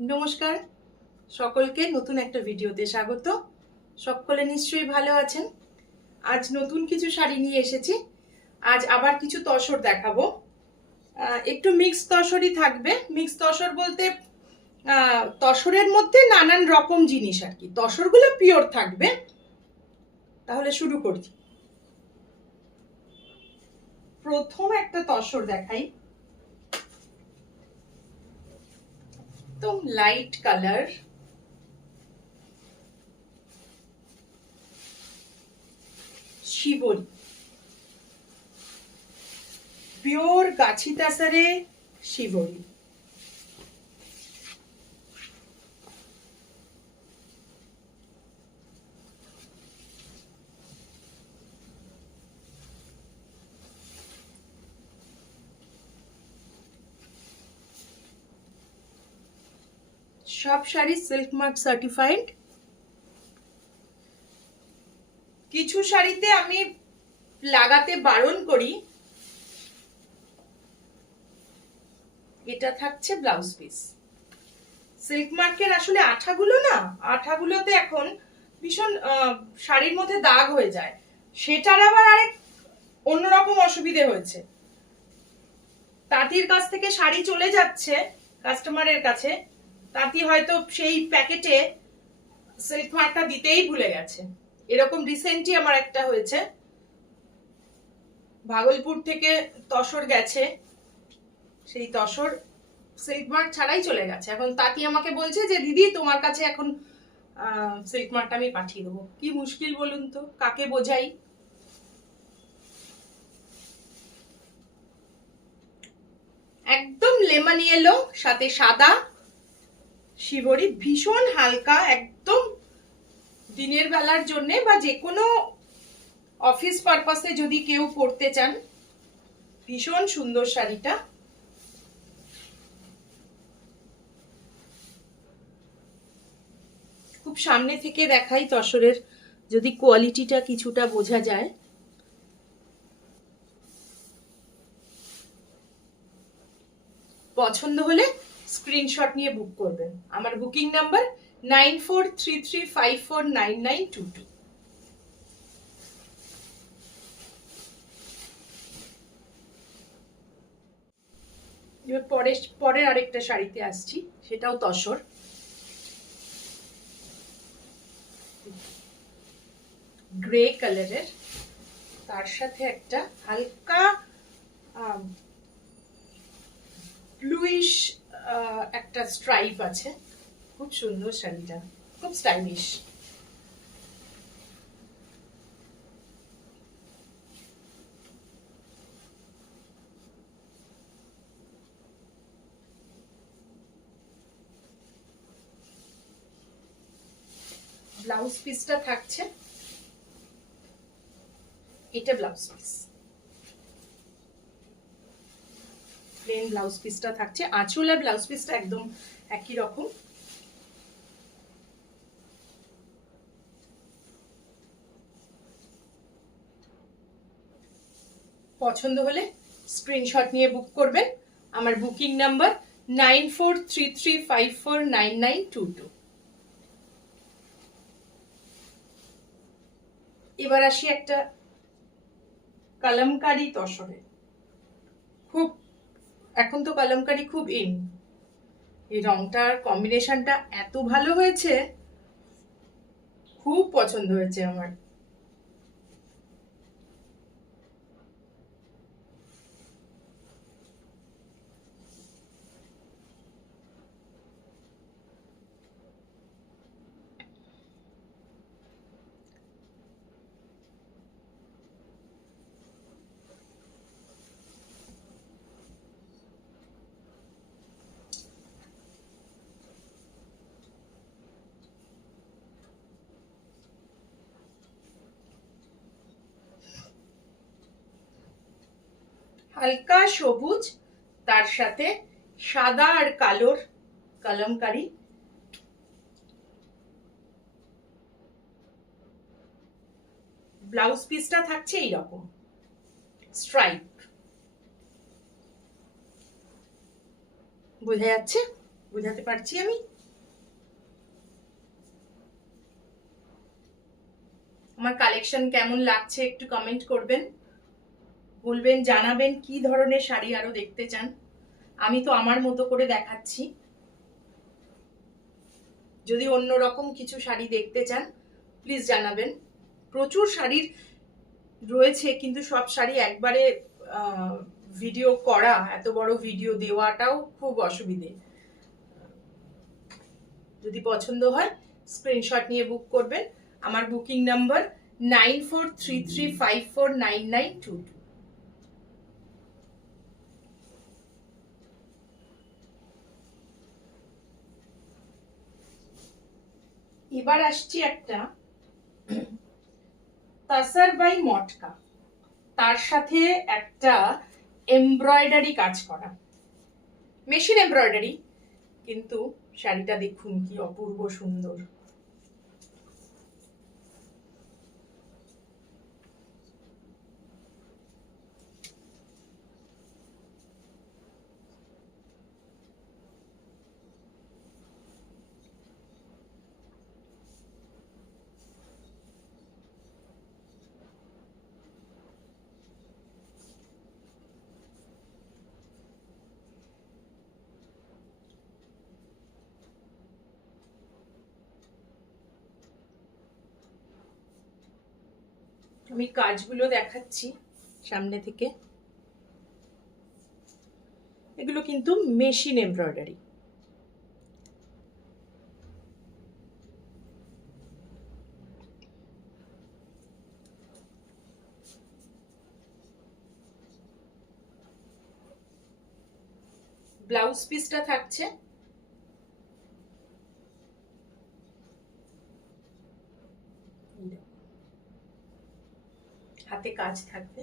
নমস্কার, সকলকে নতুন একটা ভিডিওতে স্বাগত। সকলে নিশ্চয়ই ভালো আছেন। আজ নতুন কিছু শাড়ি নিয়ে এসেছি। আজ আবার কিছু তসর দেখাবো। একটু মিক্স তসরই থাকবে। মিক্স তসর বলতে তসরের মধ্যে নানান রকম জিনিস আর কি। তসরগুলো পিওর থাকবে। তাহলে শুরু করি। প্রথম একটা তসর দেখাই। একদম লাইট কালার, শিবরি, পিওর গাছি তাসারে শিবরি। সব শাড়ি সিল্ক মার্ক সার্টিফাইড। কিছু শাড়িতে আমি লাগাতে বারণ করি। এটা থাকছে ব্লাউজ পিস। সিল্ক মার্কের আসলে আঠাগুলোতে এখন ভীষণ শাড়ির মধ্যে দাগ হয়ে যায়। সেটার আবার আরেক অন্যরকম অসুবিধে হয়েছে। তাঁতির কাছ থেকে শাড়ি চলে যাচ্ছে কাস্টমারের কাছে, তাঁতি হয়তো সেই প্যাকেটে সিল্ক মার্কটা দিতেই ভুলে গেছে। এরকম রিসেন্টলি আমার একটা হয়েছে। ভাগলপুর থেকে তসর গেছে, সেই তসর সিল্ক মার্ক ছাড়াই চলে গেছে। এখন তাঁতি আমাকে বলছে যে দিদি তোমার কাছে এখন সিল্ক মার্কটা আমি পাঠিয়ে দেবো। কি মুশকিল বলুন তো, কাকে বোঝাই। একদম লেমন ইয়েলো, সাথে সাদা শিবরি, ভীষণ হালকা, একদম দিনের বেলার জন্য বা যে কোনো অফিস পারপাসে যদি কেউ পরতে চান, ভীষণ সুন্দর শাড়িটা। খুব সামনে থেকে দেখাই তসরের, যদি কোয়ালিটিটা কিছুটা বোঝা যায়। পছন্দ হলে স্ক্রিনশট নিয়ে বুক করবেন। আমার বুকিং নাম্বার 9433549922। এবার পরের আরেকটা শাড়িতে আসছি, সেটাও তসর। গ্রে কালারের, তার সাথে একটা হালকা ব্লুইশ একটা স্ট্রাইপ আছে। খুব সুন্দর শাড়িটা, খুব স্টাইলিশ। ব্লাউজ পিসটা থাকছে, এটা ব্লাউজ পিস, প্লেন ব্লাউজ পিসটা থাকছে। আঁচল আর ব্লাউজ পিসটা একদম একই রকম। পছন্দ হলে স্ক্রিনশট নিয়ে বুক করবেন। আমার বুকিং নাম্বার 9433549922। এবার আসি একটা কলমকারি তসরে। খুব এখন তো কলমকারি খুব ইন। এই রংটার কম্বিনেশনটা এত ভালো হয়েছে, খুব পছন্দ হয়েছে আমার। হালকা সবুজ, তার সাথে সাদা আর কালোর কলমকারি। ব্লাউজ পিসটা থাকছে এইরকম স্ট্রাইপ। বোঝা যাচ্ছে? বোঝাতে পারছি আমি? আমার কালেকশন কেমন লাগছে একটু কমেন্ট করবেন, বলবেন, জানাবেন কি ধরনের শাড়ি আরো দেখতে চান। আমি তো আমার মতো করে দেখাচ্ছি, যদি অন্যরকম কিছু শাড়ি দেখতে চান প্লিজ জানাবেন। প্রচুর শাড়ির রয়েছে, কিন্তু সব শাড়ি একবারে ভিডিও করা, এত বড় ভিডিও দেওয়াটাও খুব অসুবিধে। যদি পছন্দ হয় স্ক্রিনশট নিয়ে বুক করবেন। আমার বুকিং নাম্বার 9433549922। এবার আসছি একটা তাসার বাই মটকা, তার সাথে একটা এমব্রয়ডারি কাজ করা, মেশিন এমব্রয়ডারি, কিন্তু শাড়িটা দেখুন কি অপূর্ব সুন্দর। আমি কাজগুলো দেখাচ্ছি সামনে থেকে, এগুলো কিন্তু মেশিন এমব্রয়ডারি। ব্লাউজ পিসটা থাকছে হাতে, কাজ থাকবে।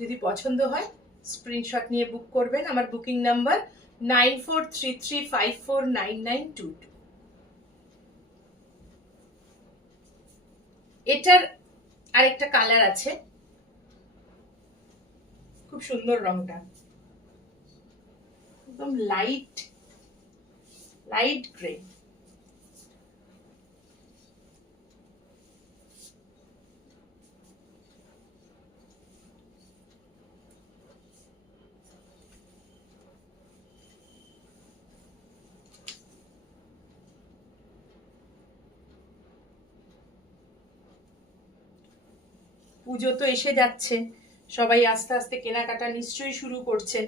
যদি পছন্দ হয় স্ক্রিনশট নিয়ে বুক করবেন। আমার বুকিং নাম্বার 9433549922। এটার আরেকটা কালার আছে, খুব সুন্দর রংটা, একদম লাইট গ্রে। পুজো তো এসে যাচ্ছে, সবাই আস্তে আস্তে কেনাকাটা নিশ্চয়ই শুরু করছেন,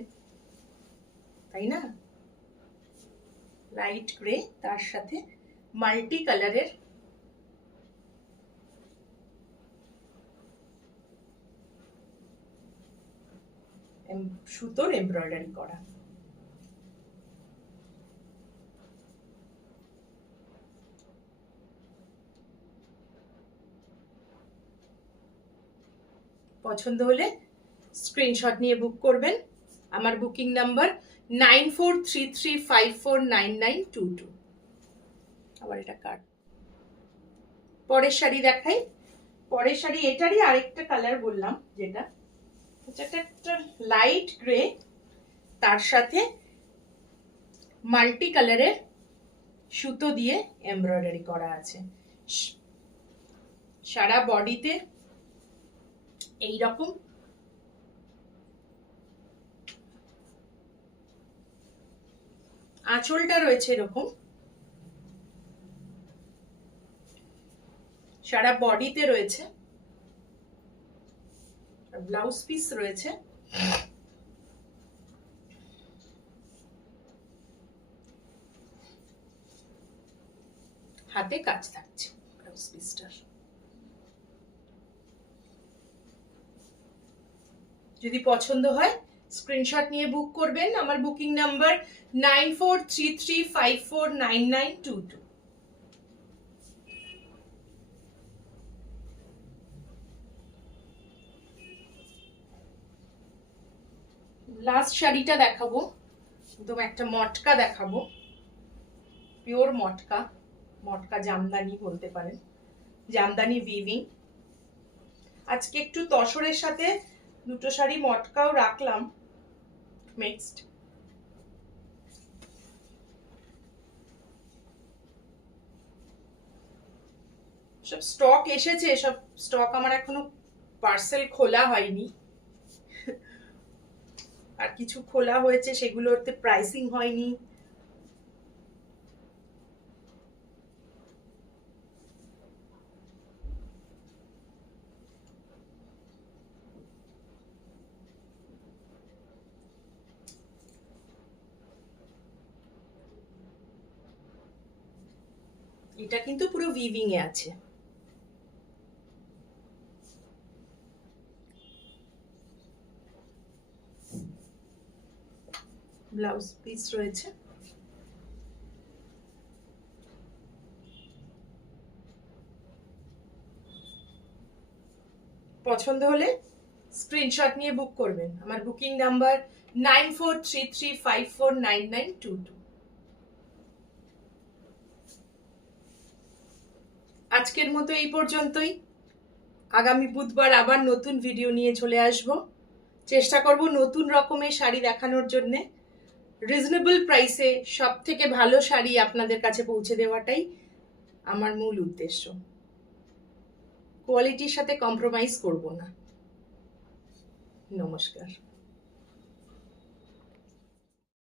তাই না? লাইট গ্রে, তার সাথে মাল্টি কালারের সুতোর এমব্রয়ডারি করা। পছন্দ হলে স্ক্রিনশট নিয়ে বুক করবেন। আমার বুকিং নাম্বার 9433549922। আবার এটা কার্ড। পরের শাড়ি দেখাই। পরের শাড়ি এটারই আরেকটা কালার বললাম, যেটা একটা লাইট গ্রে, তার সাথে মাল্টি কালারের সুতো দিয়ে এমব্রয়ডারি করা আছে। সারা বডিতে এইরকম আঁচলটা রয়েছে এরকম, সারা বডিতে রয়েছে, আর ব্লাউজ পিস রয়েছে। হাতে কাজ থাকছে ব্লাউজ পিসটার। যদি পছন্দ হয় স্ক্রিনশট নিয়ে বুক করবেন। আমার বুকিং নাম্বার 9433549922। লাস্ট শাড়িটা দেখাবো, একদম একটা মটকা দেখাবো, পিওর মটকা, মটকা জামদানি বলতে পারেন, জামদানি উইভিং। আজকে একটু তসরের সাথে দুটো শাড়ি মটকাও রাখলাম মিক্সড। সব স্টক এসেছে, সব স্টক আমার এখনো পার্সেল খোলা হয়নি, আর কিছু খোলা হয়েছে সেগুলোতে প্রাইসিং হয়নি। এটা কিন্তু পুরো উইভিং এ আছে। ব্লাউজ পিস রয়েছে। পছন্দ হলে স্ক্রিনশট নিয়ে বুক করবেন। আমার বুকিং নাম্বার 9433549922। আজকের মতো এই পর্যন্তই। আগামী বুধবার আবার নতুন ভিডিও নিয়ে চলে আসব। চেষ্টা করব নতুন রকমের শাড়ি দেখানোর জন্য। রিজনেবল প্রাইসে সব থেকে ভালো শাড়ি আপনাদের কাছে পৌঁছে দেওয়াটাই আমার মূল উদ্দেশ্য। কোয়ালিটির সাথে কম্প্রোমাইজ করব না। নমস্কার।